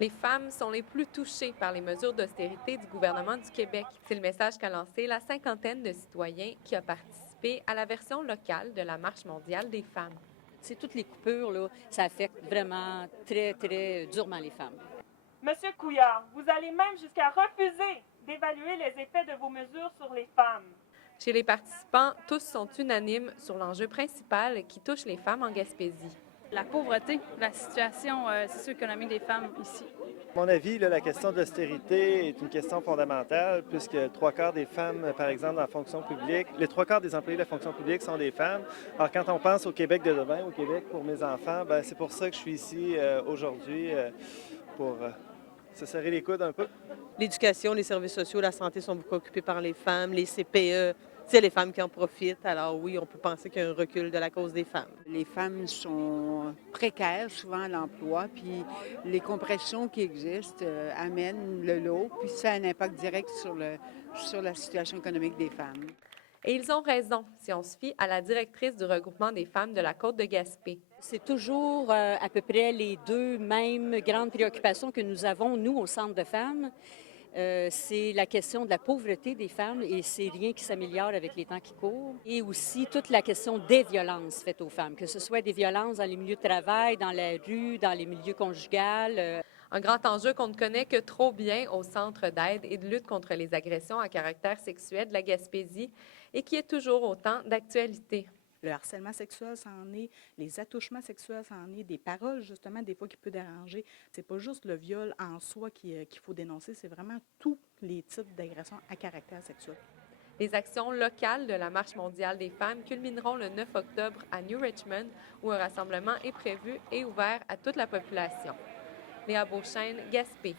Les femmes sont les plus touchées par les mesures d'austérité du gouvernement du Québec. C'est le message qu'a lancé la cinquantaine de citoyens qui a participé à la version locale de la Marche mondiale des femmes. C'est toutes les coupures, là, ça affecte vraiment très, très durement les femmes. Monsieur Couillard, vous allez même jusqu'à refuser d'évaluer les effets de vos mesures sur les femmes. Chez les participants, tous sont unanimes sur l'enjeu principal qui touche les femmes en Gaspésie. La pauvreté, la situation socio-économique des femmes ici. À mon avis, là, la question de l'austérité est une question fondamentale puisque trois quarts des femmes, par exemple, dans la fonction publique, les trois quarts des employés de la fonction publique sont des femmes. Alors, quand on pense au Québec de demain, au Québec pour mes enfants, ben, c'est pour ça que je suis ici aujourd'hui pour se serrer les coudes un peu. L'éducation, les services sociaux, la santé sont beaucoup occupés par les femmes, les CPE, c'est les femmes qui en profitent. Alors oui, on peut penser qu'il y a un recul de la cause des femmes. Les femmes sont précaires souvent à l'emploi, puis les compressions qui existent amènent le lot, puis ça a un impact direct sur la situation économique des femmes. Et ils ont raison si on se fie à la directrice du regroupement des femmes de la Côte de Gaspé. C'est toujours à peu près les deux mêmes grandes préoccupations que nous avons, nous, au Centre de femmes. C'est la question de la pauvreté des femmes et c'est rien qui s'améliore avec les temps qui courent. Et aussi toute la question des violences faites aux femmes, que ce soit des violences dans les milieux de travail, dans la rue, dans les milieux conjugals. Un grand enjeu qu'on ne connaît que trop bien au Centre d'aide et de lutte contre les agressions à caractère sexuel de la Gaspésie et qui est toujours autant d'actualité. Le harcèlement sexuel, ça en est. Les attouchements sexuels, ça en est. Des paroles, justement, des fois, qui peuvent déranger. C'est pas juste le viol en soi qu'il faut dénoncer, c'est vraiment tous les types d'agressions à caractère sexuel. Les actions locales de la Marche mondiale des femmes culmineront le 9 octobre à New Richmond, où un rassemblement est prévu et ouvert à toute la population. Léa Beauchesne, Gaspé.